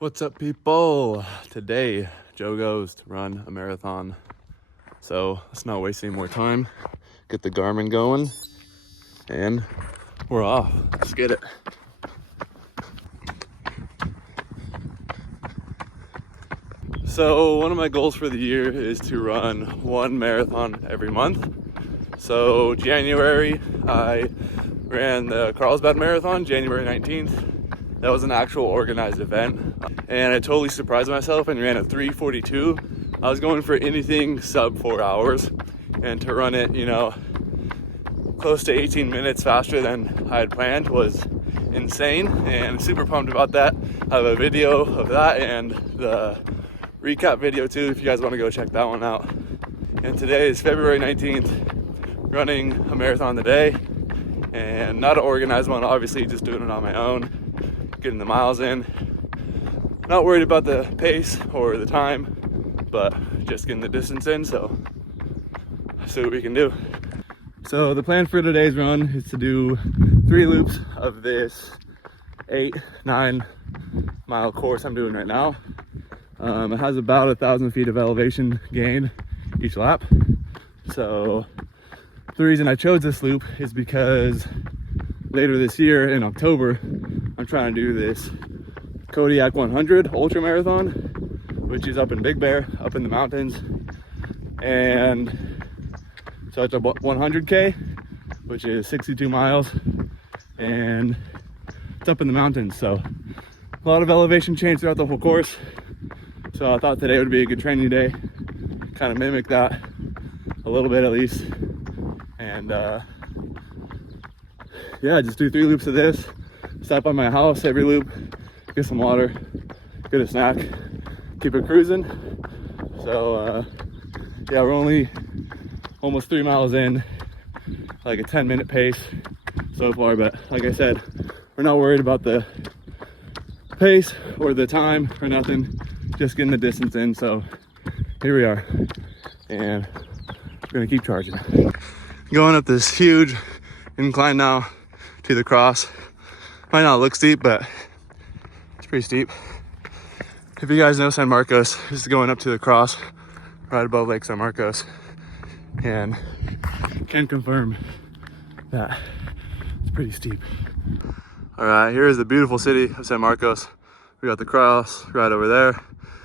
What's up, people? Today, Joe goes to run a marathon. So let's not waste any more time. Get the Garmin going, and we're off. Let's get it. So one of my goals for the year is to run one marathon every month. So January, I ran the Carlsbad Marathon, January 19th. That was an actual organized event, and I totally surprised myself and ran a 3:42. I was going for anything sub 4 hours, and to run it, close to 18 minutes faster than I had planned was insane, and I'm super pumped about that. I have a video of that and the recap video too, if you guys want to go check that one out. And today is February 19th, running a marathon today, and not an organized one, obviously, just doing it on my own, getting the miles in. Not worried about the pace or the time, but just getting the distance in, so see what we can do. So the plan for today's run is to do 3 loops of this 8-9 mile course I'm doing right now. It has about 1,000 feet of elevation gain each lap. So the reason I chose this loop is because later this year in October, I'm trying to do this Kodiak 100 ultra marathon, which is up in Big Bear, up in the mountains. And so it's a 100K, which is 62 miles, and it's up in the mountains. So a lot of elevation change throughout the whole course. So I thought today would be a good training day, kind of mimic that a little bit at least. And yeah, just do 3 loops of this, stop by my house every loop, get some water, get a snack, keep it cruising. So yeah, we're only almost 3 miles in, like a 10-minute pace so far, but like I said, we're not worried about the pace or the time or nothing, just getting the distance in. So here we are, and we're gonna keep charging. Going up this huge incline now to the cross. Might not look steep, but it's pretty steep. If you guys know San Marcos, this is going up to the cross right above Lake San Marcos, and can confirm that it's pretty steep. All right, here is the beautiful city of San Marcos. We got the cross right over there.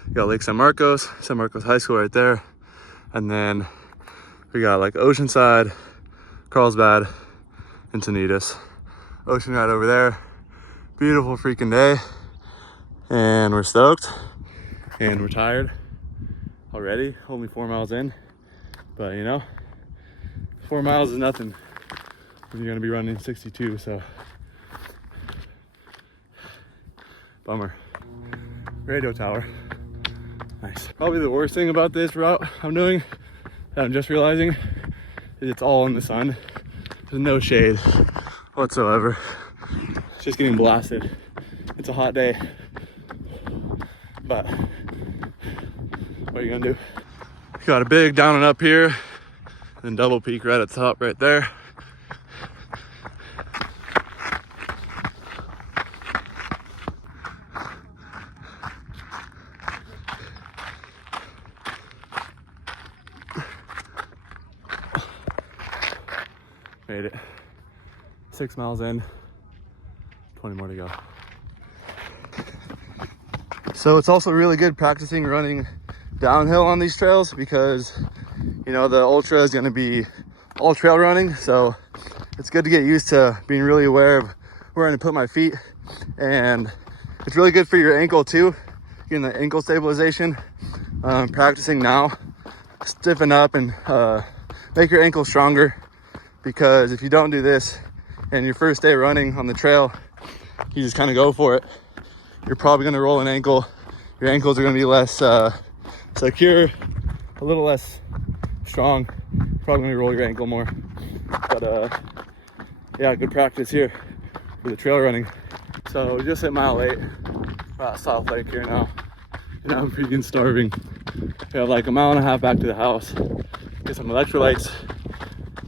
We got Lake San Marcos High School right there, and then we got like Oceanside, Carlsbad, and Tanitas. Ocean right over there. Beautiful freaking day, and we're stoked, and we're tired already. Only 4 miles in, but 4 miles is nothing if you're gonna be running 62. So bummer. Radio tower, nice. Probably the worst thing about this route I'm doing, that I'm just realizing, is it's all in the sun. There's no shade whatsoever. It's just getting blasted. It's a hot day, but what are you gonna do? Got a big down and up here, and double peak right at the top right there. Made it. 6 miles in, 20 more to go. So it's also really good practicing running downhill on these trails, because the ultra is going to be all trail running. So it's good to get used to being really aware of where I'm going to put my feet, and it's really good for your ankle too, getting the ankle stabilization. Practicing now, stiffen up and make your ankle stronger, because if you don't do this and your first day running on the trail, you just kind of go for it, you're probably going to roll an ankle. Your ankles are going to be less secure, a little less strong. Probably going to roll your ankle more. But yeah, good practice here for the trail running. So we just hit mile 8. We're at South Lake here now, and I'm freaking starving. We have like a mile and a half back to the house. Get some electrolytes,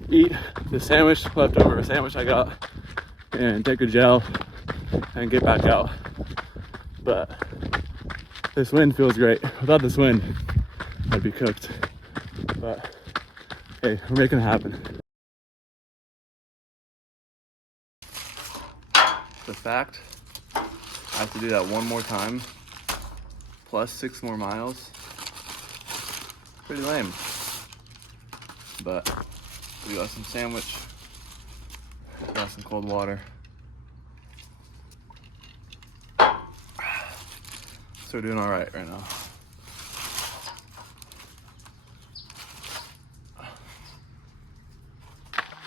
eat the leftover sandwich I got, and take a gel and get back out. But This wind feels great. Without this wind, I'd be cooked. But hey, we're making it happen. The fact I have to do that one more time, plus 6 more miles, pretty lame. But we got some sandwich, got some cold water. So we're doing all right now.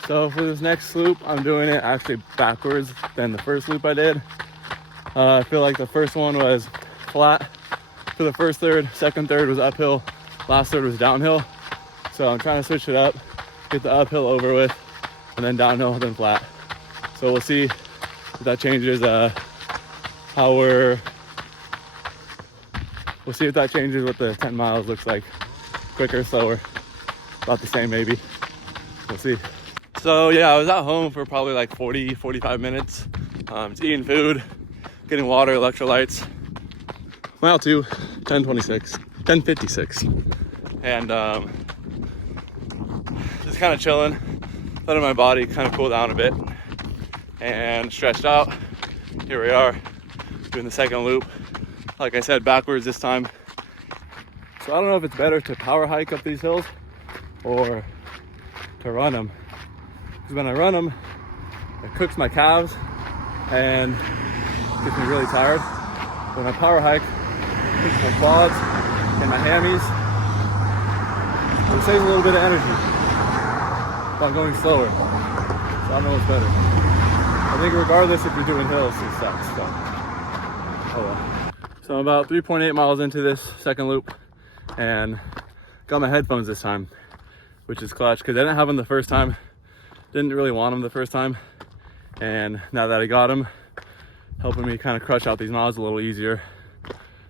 So for this next loop, I'm doing it actually backwards than the first loop I did. I feel like the first one was flat for the first third, second third was uphill, last third was downhill. So I'm trying to switch it up, get the uphill over with, and then downhill, then flat. So we'll see if that changes we'll see if that changes what the 10 miles looks like. Quicker, slower, about the same maybe. We'll see. So yeah, I was at home for probably like 40-45 minutes. Just eating food, getting water, electrolytes. Mile 2, 10:56. And just kind of chilling, letting my body kind of cool down a bit and stretched out. Here we are doing the second loop. Like I said, backwards this time. So I don't know if it's better to power hike up these hills or to run them. Because when I run them, it cooks my calves and gets me really tired. When I power hike, it cooks my quads and my hammies. It saves a little bit of energy while going slower. So I don't know what's better. I think regardless if you're doing hills, it sucks. So, oh well. So I'm about 3.8 miles into this second loop and got my headphones this time, which is clutch because I didn't have them the first time. Didn't really want them the first time. And now that I got them, helping me kind of crush out these miles a little easier.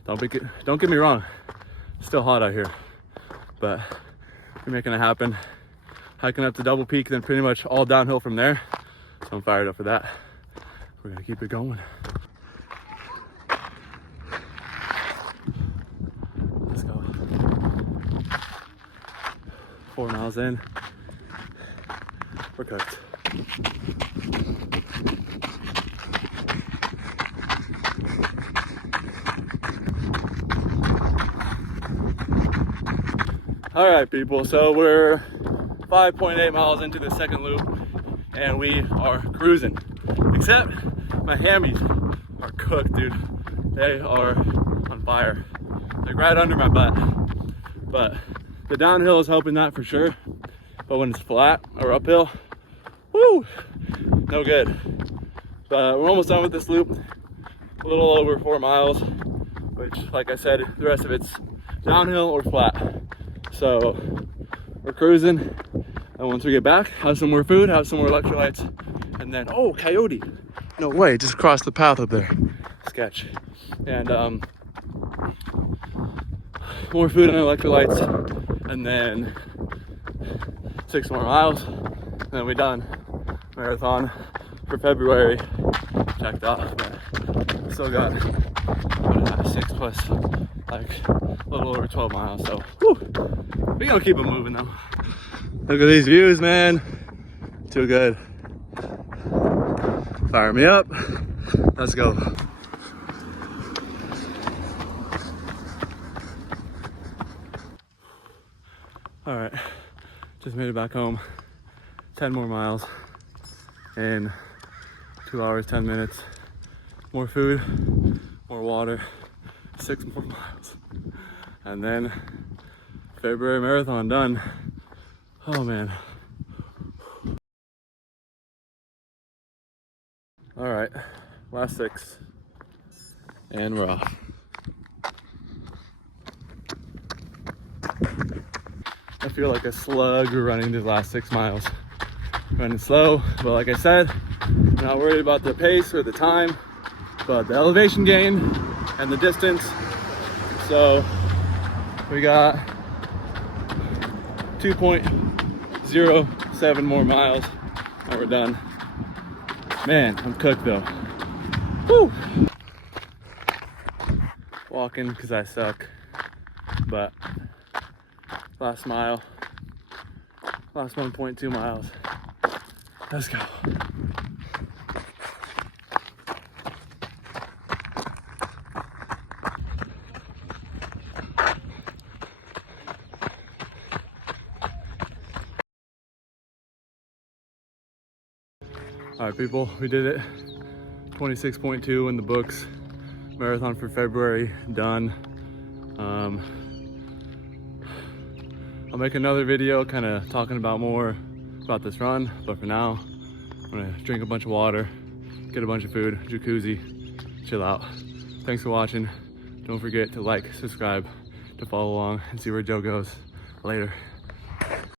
Don't get me wrong, it's still hot out here, but we're making it happen. Hiking up to Double Peak, then pretty much all downhill from there. So I'm fired up for that. We're gonna keep it going. Let's go. 4 miles in. We're cooked. All right, people, so we're 5.8 miles into the second loop and we are cruising. Except my hammies are cooked, dude. They are on fire. Like right under my butt. But the downhill is helping that for sure. But when it's flat or uphill, woo, no good. But we're almost done with this loop. A little over 4 miles, which, like I said, the rest of it's downhill or flat. So we're cruising, and once we get back, have some more food, have some more electrolytes, and then, oh, coyote. No way, just crossed the path up there. Sketch. And more food and electrolytes, and then 6 more miles, and then we're done. Marathon for February checked off, but still got, what is that, 6 plus, like a little over 12 miles, so whew, we gonna keep it moving though. Look at these views, man, too good. Fire me up, let's go. All right, just made it back home. 10 more miles in 2 hours, 10 minutes. More food, more water, 6 more miles. And then February marathon done. Oh man. All right, last 6 and we're off. I feel like a slug running these last 6 miles. Running slow, but like I said, not worried about the pace or the time, but the elevation gain and the distance. So we got 2.07 more miles and we're done. Man, I'm cooked though. Woo! walking because I suck. But last mile, last 1.2 miles. Let's go. All right, people, we did it. 26.2 in the books. Marathon for February, done. I'll make another video kind of talking about more about this run, but for now, I'm gonna drink a bunch of water, get a bunch of food, jacuzzi, chill out. Thanks for watching. Don't forget to like, subscribe, to follow along, and see where Joe goes later.